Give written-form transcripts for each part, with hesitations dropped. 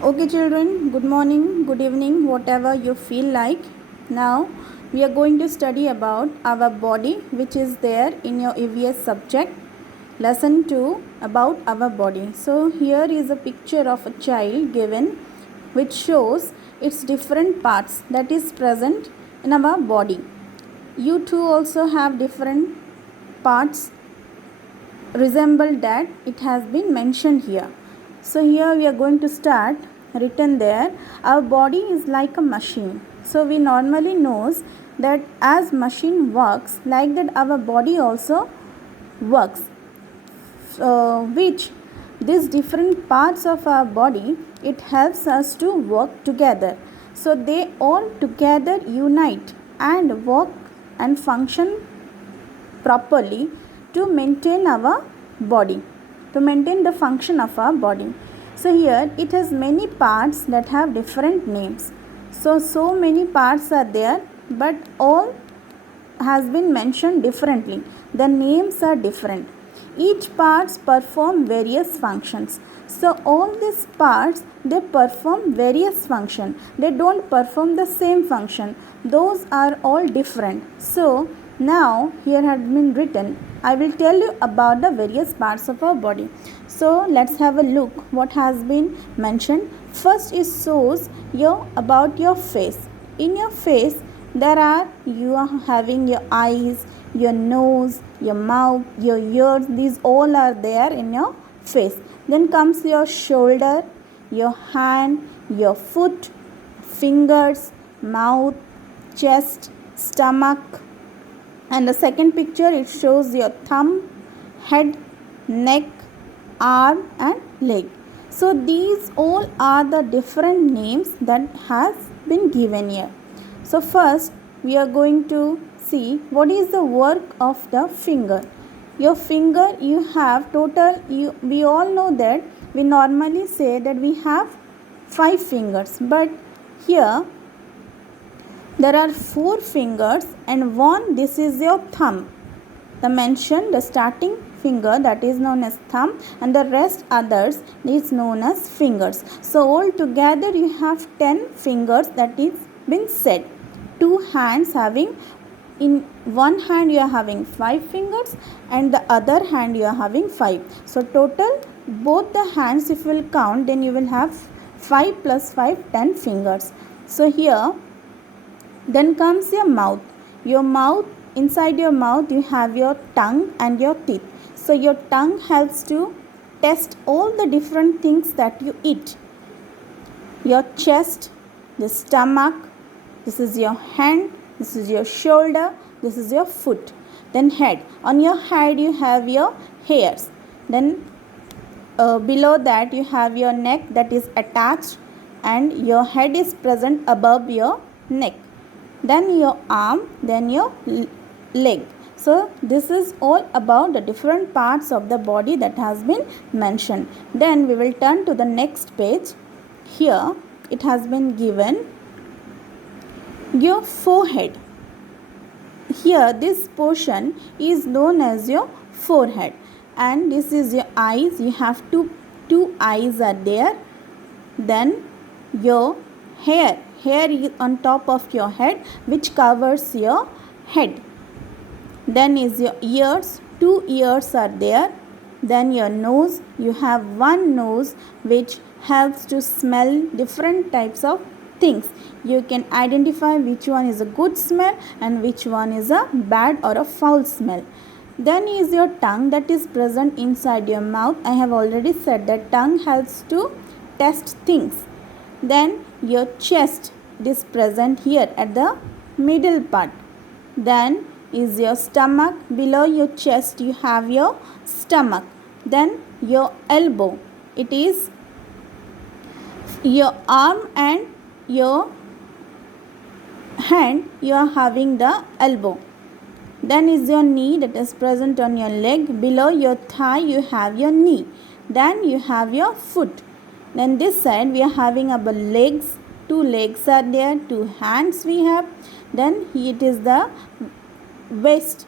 Okay, children, good morning, good evening, whatever you feel like. Now, we are going to study about our body, which is there in your EVS subject, lesson 2 about our body. So, here is a picture of a child given which shows its different parts that is present in our body. You too also have different parts resemble that it has been mentioned here. So here we are going to start written there, our body is like a machine. So we normally knows that as machine works, like that our body also works, which these different parts of our body, it helps us to work together. So they all together unite and work and function properly to maintain our body, to maintain the function of our body. So here it has many parts that have different names. So many parts are there, but all has been mentioned differently. The names are different. Each parts perform various functions. So all these parts, they perform various function. They don't perform the same function. Those are all different. So now here had been written, I will tell you about the various parts of our body. So let's have a look what has been mentioned. First is shows you about your face. In your face there are, you are having your eyes, your nose, your mouth, your ears, these all are there in your face. Then comes your shoulder, your hand, your foot, fingers, mouth, chest, stomach. And the second picture, it shows your thumb, head, neck, arm and leg. So these all are the different names that has been given here. So first we are going to see what is the work of the finger. Your finger, you have total, we all know that we normally say that we have 5 fingers, but here there are 4 fingers and one, this is your thumb. The starting finger, that is known as thumb, and the rest others is known as fingers. So all together you have 10 fingers, that is been said. 2 hands having, in one hand you are having 5 fingers and the other hand you are having 5. So total both the hands if you will count, then you will have 5 plus 5, 10 fingers. So here then comes your mouth. Your mouth, inside your mouth you have your tongue and your teeth. So your tongue helps to test all the different things that you eat. Your chest, the stomach, this is your hand, this is your shoulder, this is your foot. Then head. On your head you have your hairs. Then below that you have your neck that is attached and your head is present above your neck. Then your arm, then your leg. So this is all about the different parts of the body that has been mentioned. Then we will turn to the next page. Here it has been given your forehead. Here this portion is known as your forehead, and this is your eyes. You have two eyes are there. Then your hair is on top of your head, which covers your head. Then is your ears, 2 ears are there. Then your nose, you have one nose which helps to smell different types of things. You can identify which one is a good smell and which one is a bad or a foul smell. Then is your tongue that is present inside your mouth. I have already said that tongue helps to test things. Then your chest is present here at the middle part. Then is your stomach. Below your chest you have your stomach. Then your elbow, it is your arm, and your hand you are having the elbow. Then is your knee that is present on your leg. Below your thigh you have your knee. Then you have your foot. Then this side we are having our legs. 2 legs are there, 2 hands we have. Then it is the waist.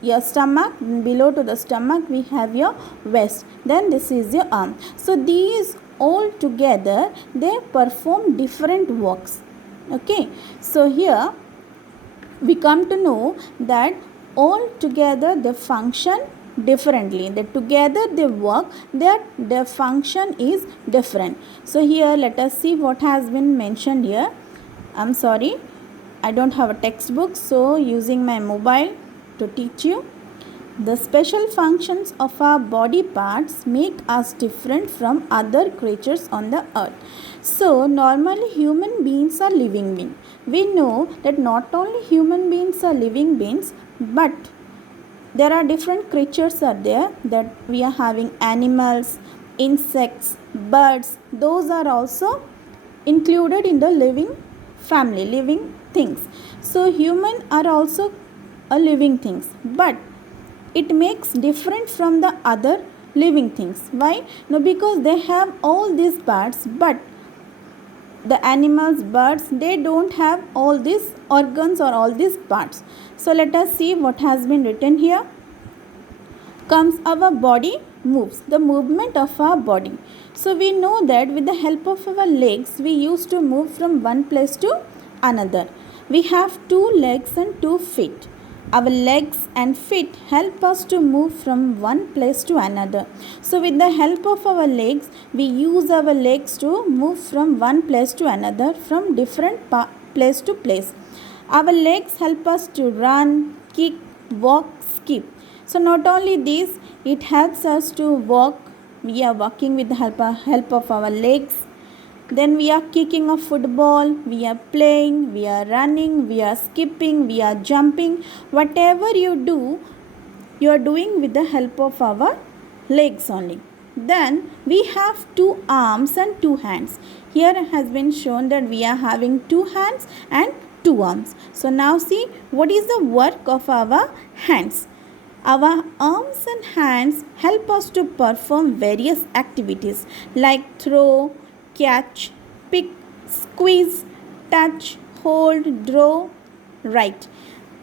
your stomach, below to the stomach we have your waist, then this is your arm. So these all together they perform different works. Okay, so here we come to know that all together they function differently, that together they work, that their function is different. So here let us see what has been mentioned here. I'm sorry, I don't have a textbook, so using my mobile to teach you. The special functions of our body parts make us different from other creatures on the earth. So normally human beings are living beings. We know that not only human beings are living beings, but there are different creatures are there, that we are having animals, insects, birds. Those are also included in the living family, living things. So human are also a living things, but it makes different from the other living things. Why? No, because they have all these parts, but the animals, birds, they don't have all these organs or all these parts. So let us see what has been written here. Comes our body moves, the movement of our body. So we know that with the help of our legs we used to move from one place to another. We have 2 legs and 2 feet. Our legs and feet help us to move from one place to another. So with the help of our legs, we use our legs to move from one place to another, from different place to place. Our legs help us to run, kick, walk, skip. So not only this, it helps us to walk. We are walking with the help of our legs. Then we are kicking a football, we are playing, we are running, we are skipping, we are jumping. Whatever you do, you are doing with the help of our legs only. Then we have 2 arms and 2 hands. Here it has been shown that we are having 2 hands and 2 arms. So now see what is the work of our hands. Our arms and hands help us to perform various activities like throw, catch, pick, squeeze, touch, hold, draw, write.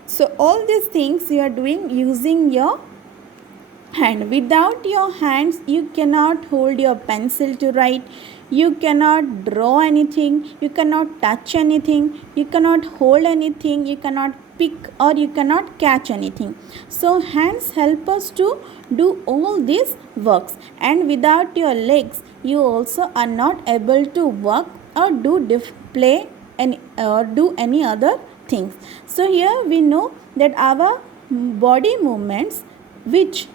So all these things you are doing using your hand. Without your hands you cannot hold your pencil to write, you cannot draw anything, you cannot touch anything, you cannot hold anything, you cannot pick or you cannot catch anything. So hands help us to do all these works, and without your legs you also are not able to work or do play any or do any other things. So here we know that our body movements which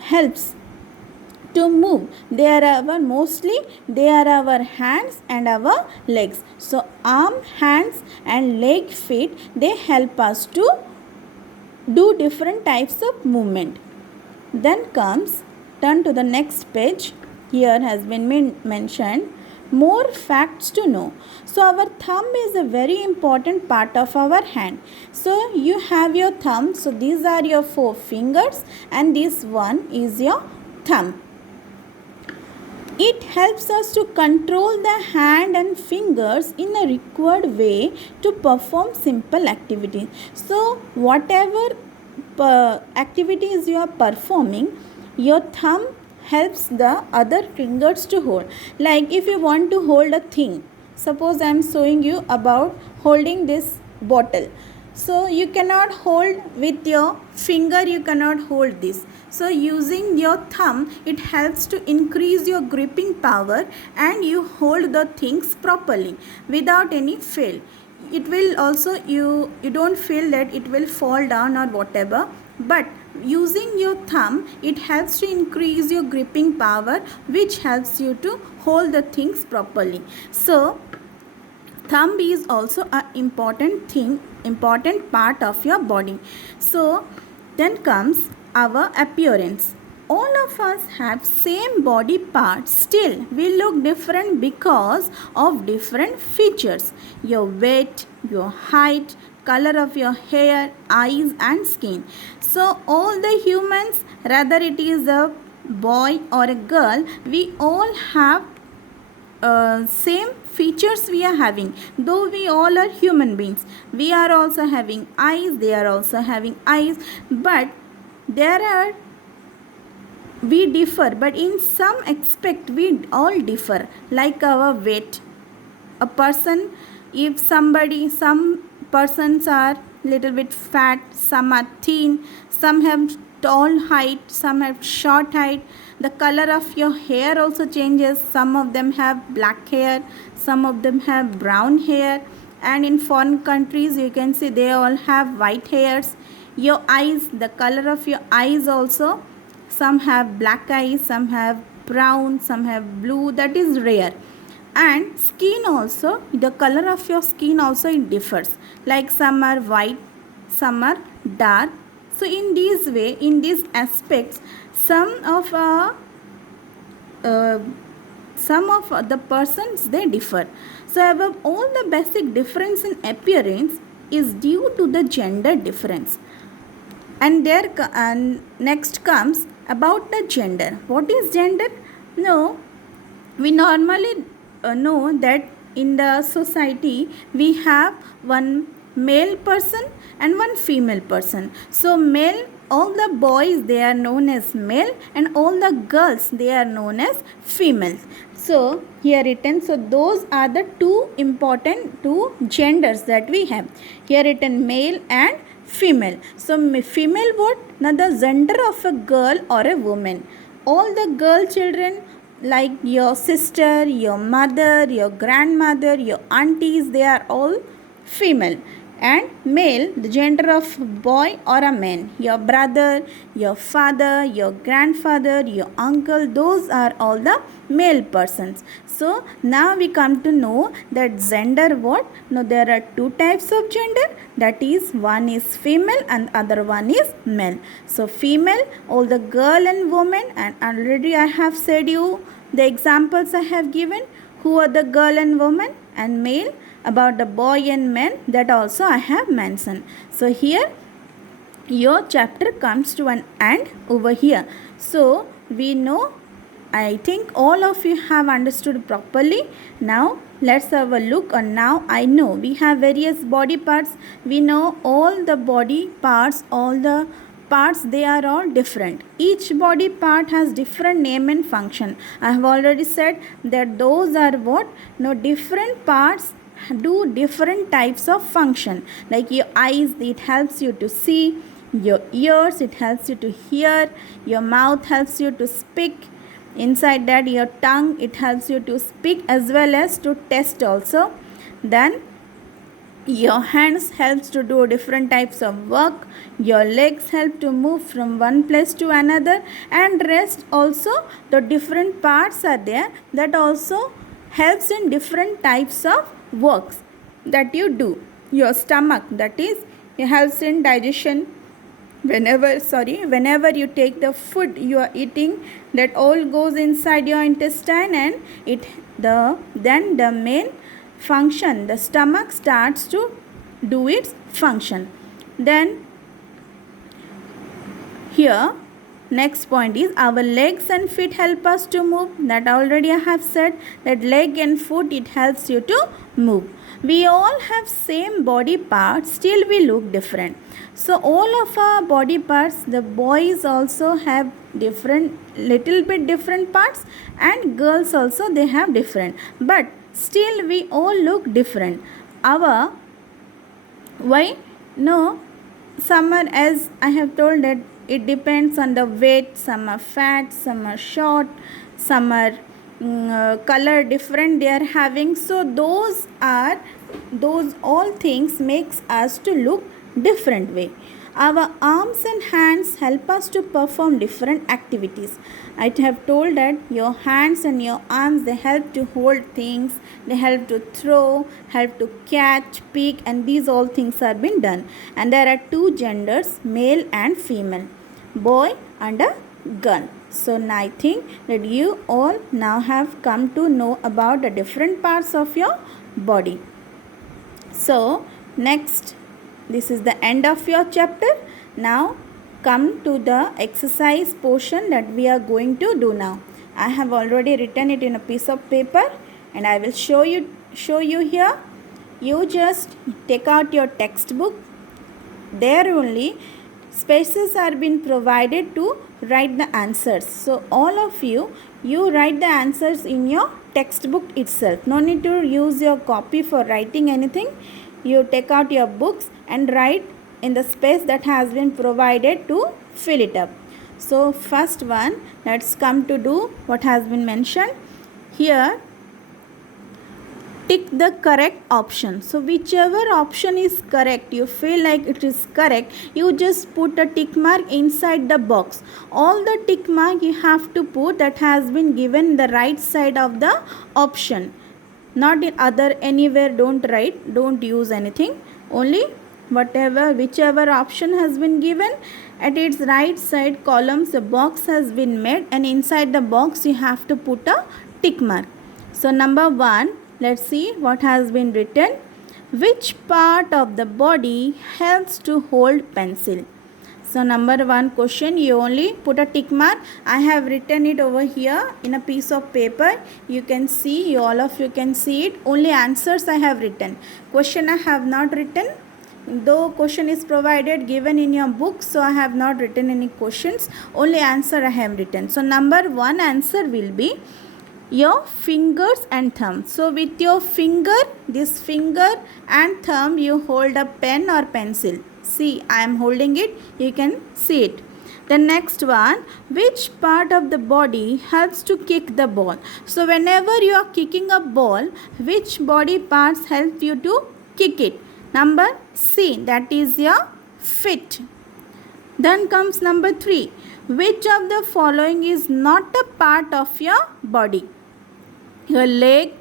helps to move, they are our hands and our legs. So arm, hands and leg, feet, they help us to do different types of movement. Then comes, turn to the next page. Here has been mentioned more facts to know. So our thumb is a very important part of our hand. So you have your thumb. So these are your 4 fingers and this one is your thumb. It helps us to control the hand and fingers in a required way to perform simple activities. So whatever activities you are performing, your thumb helps the other fingers to hold. Like if you want to hold a thing, suppose I am showing you about holding this bottle. So you cannot hold with your finger, you cannot hold this. So using your thumb, it helps to increase your gripping power and you hold the things properly without any fail. It will also, you don't feel that it will fall down or whatever, but using your thumb, it helps to increase your gripping power, which helps you to hold the things properly. So thumb is also an important part of your body. So then comes our appearance. All of us have same body parts, still we look different because of different features. Your weight, your height, color of your hair, eyes and skin. So all the humans, rather it is a boy or a girl, we all have same features we are having. Though we all are human beings, we are also having eyes, they are also having eyes, but there are we differ, but in some aspect we all differ, like our weight. A person, if some persons are little bit fat, some are thin, some have tall height, some have short height. The color of your hair also changes. Some of them have black hair, some of them have brown hair, and in foreign countries you can see they all have white hairs. Your eyes, the color of your eyes also, some have black eyes, some have brown, some have blue, that is rare. And skin also, the color of your skin also it differs, like some are white, some are dark. So in this way, in these aspects, some of the persons they differ. So above all, the basic difference in appearance is due to the gender difference. And next comes about the gender. What is gender? No, we normally know that in the society we have one male person and one female person. So male, all the boys they are known as male, and all the girls they are known as female. So here written, so those are the two important two genders that we have. Here written male and female. So female what? Now the gender of a girl or a woman. All the girl children, like your sister, your mother, your grandmother, your aunties, they are all female. And male, the gender of boy or a man. Your brother, your father, your grandfather, your uncle, those are all the male persons. So now we come to know that gender what? Now there are two types of gender, that is one is female and other one is male. So female, all the girl and woman, and already I have said you the examples I have given, who are the girl and woman, and male about the boy and man, that also I have mentioned. So here your chapter comes to an end over here. So we know, I think all of you have understood properly. Now let's have a look. And now I know we have various body parts. We know all the body parts, all the parts, they are all different. Each body part has different name and function. I have already said that those are what? No, different parts do different types of function. Like your eyes, it helps you to see. Your ears, it helps you to hear. Your mouth helps you to speak. Inside that, your tongue, it helps you to speak as well as to taste also. Then your hands helps to do different types of work. Your legs help to move from one place to another, and rest also the different parts are there that also helps in different types of works that you do. Your stomach, that is, it helps in digestion. Whenever you take the food you are eating, that all goes inside your intestine, and then the main function, the stomach starts to do its function. Then here next point is our legs and feet help us to move. That already I have said, that leg and foot, it helps you to move. We all have same body parts, still we look different. So all of our body parts, the boys also have different, little bit different parts, and girls also they have different, but still we all look different. Our why? No, some are, as I have told, that it depends on the weight. Some are fat, some are short, some are color different they are having. So those all things makes us to look different way. Our arms and hands help us to perform different activities. I have told that your hands and your arms, they help to hold things, they help to throw, help to catch, pick, and these all things are being done. And there are two genders, male and female, boy and a girl. So now I think that you all now have come to know about the different parts of your body. So next, this is the end of your chapter. Now come to the exercise portion that we are going to do now. I have already written it in a piece of paper, and I will show you here. You just take out your textbook. There only spaces are being provided to write the answers. So all of you write the answers in your textbook itself. No need to use your copy for writing anything. You take out your books and write in the space that has been provided to fill it up. So first one, let's come to do what has been mentioned here. Tick the correct option. So whichever option is correct, you feel like it is correct, you just put a tick mark inside the box. All the tick mark you have to put that has been given in the right side of the option, not in other anywhere. Don't write, don't use anything, only whichever option has been given, at its right side columns a box has been made, and inside the box you have to put a tick mark. So number 1, let's see what has been written. Which part of the body helps to hold pencil? So number 1 question, you only put a tick mark. I have written it over here in a piece of paper. You can see, all of you can see it. Only answers I have written. Question I have not written. Though question is provided given in your book, so I have not written any questions. Only answer I have written. So number 1 answer will be your fingers and thumb. So with your finger, this finger and thumb, you hold a pen or pencil. See, I am holding it. You can see it. The next one, which part of the body helps to kick the ball? So whenever you are kicking a ball, which body parts help you to kick it? Number C, that is your feet. Then comes number 3. Which of the following is not a part of your body? Your leg,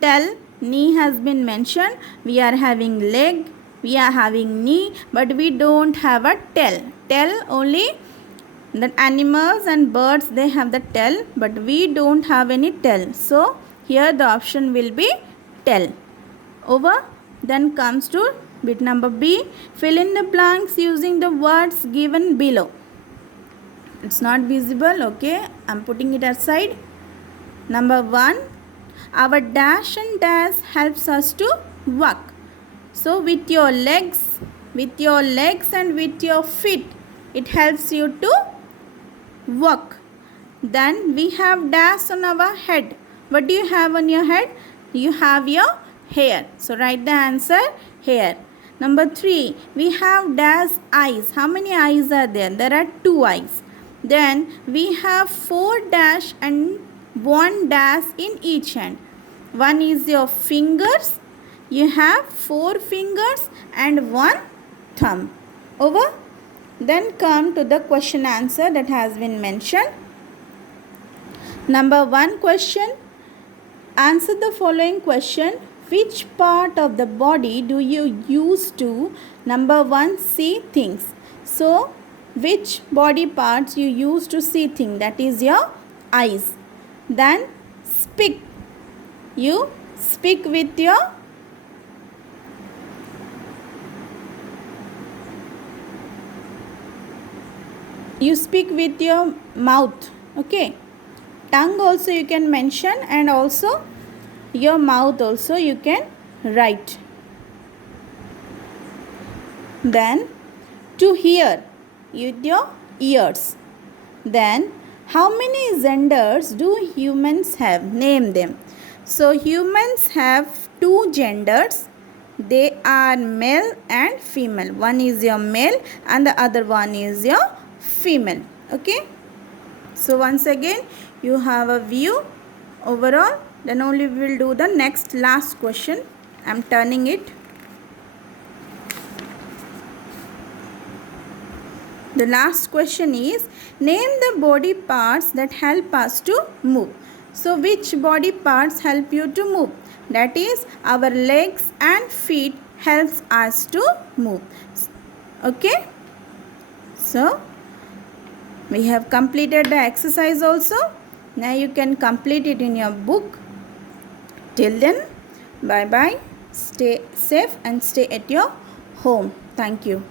tail, knee has been mentioned. We are having leg, we are having knee, but we don't have a tail. Tail only the animals and birds, they have the tail, but we don't have any tail. So here the option will be tail. Over. Then comes to bit number B. Fill in the blanks using the words given below. It's not visible, okay. I'm putting it aside. Number 1. Our dash and dash helps us to walk. So with your legs and with your feet, it helps you to walk. Then we have dash on our head. What do you have on your head? You have your hair. So write the answer, hair. Number 3, we have dash eyes. How many eyes are there? There are 2 eyes. Then we have 4 dash and 1 dash in each hand. One is your fingers. You have 4 fingers and 1 thumb. Over. Then come to the question answer that has been mentioned. Number 1 question. Answer the following question. Which part of the body do you use to, number 1, see things? So which body parts you use to see things? That is your eyes. Then speak. You speak with your mouth. Okay. Tongue also you can mention, and also your mouth also you can write. Then to hear with your ears. Then how many genders do humans have? Name them. So humans have 2 genders. They are male and female. One is your male and the other one is your female. Okay. So once again you have a view overall. Then only we will do the last question. I am turning it. The last question is, name the body parts that help us to move. So which body parts help you to move? That is, our legs and feet helps us to move. Okay. So we have completed the exercise also. Now you can complete it in your book. Till then, bye bye. Stay safe and stay at your home. Thank you.